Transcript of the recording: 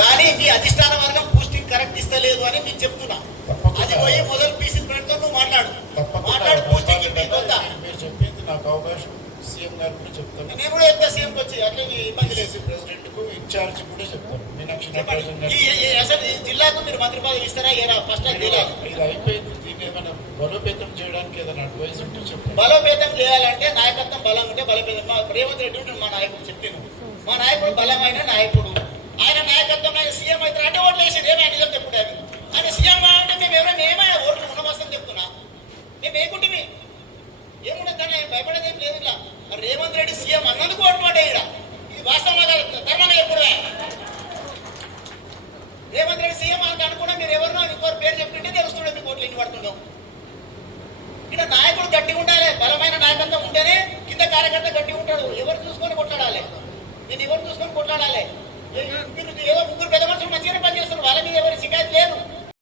కానీ మీ అధిష్టాన వర్గం పోస్టింగ్ కరెక్ట్ ఇస్తలేదు అని మీకు చెప్తున్నా. అది పోయి మొదలు పీసీ పెడతాను, నువ్వు మాట్లాడు పోస్టింగ్ మీరు చెప్పింది నాకు అవకాశం సీఎం గారు కూడా చెప్తాను. నేను కూడా చెప్తా సీఎంకి వచ్చి, అట్లా ఇబ్బంది లేదు. ప్రెసిడెంట్ కు ఇన్ఛార్జ్ కూడా చెప్తాను. మీనాక్షి అసలు ఈ జిల్లాకు మీరు మంత్రి పదవి ఇస్తారా? ఫస్ట్ ఇది అయిపోయింది. దీన్ని ఏమైనా బలోపేతం చేయడానికి ఏదైనా అడ్వైస్ ఉంటే చెప్పండి. బలోపేతం చేయాలంటే నాయకత్వం బలం ఉంటే బలోపేతం. రేవంత్ రెడ్డి ఉంటే మా నాయకుడు చెప్పాను, మా నాయకుడు బలమైన నాయకుడు. ఆయన నాయకత్వం ఆయన సీఎం అయితే అంటే ఓట్లు వేసేది ఏమైనా నిజం చెప్పుడు. ఆయన సీఎం అంటే మేము ఎవరైనా ఏమైనా ఓట్లు ఉండవస్తుందని చెప్తున్నా. మేము ఏముంటుంది ఏముండదు, దాన్ని భయపడేది ఏం లేదు. ఇలా రేవంత్ రెడ్డి సీఎం అన్నందుకు ఓట్లు పడ్డాయి. ఇక్కడ ఇది వాస్తవంగా ధర్మంగా ఎప్పుడు రేవంత్ రెడ్డి సీఎం అని అనుకున్నా మీరు ఎవరినో ఇంకోరు పేరు చెప్తుంటే తెలుస్తుండే మీకు ఓట్లు ఎన్ని పడుతుండవు. ఇక్కడ నాయకుడు గట్టిగా ఉండాలి, బలమైన నాయకత్వం ఉంటేనే కింద కార్యకర్త గట్టిగా ఉంటాడు. ఎవరు చూసుకొని కొట్లాడాలి, నేను ఎవరు చూసుకొని కొట్లాడాలి. ఏదో ముగ్గురు పెద్ద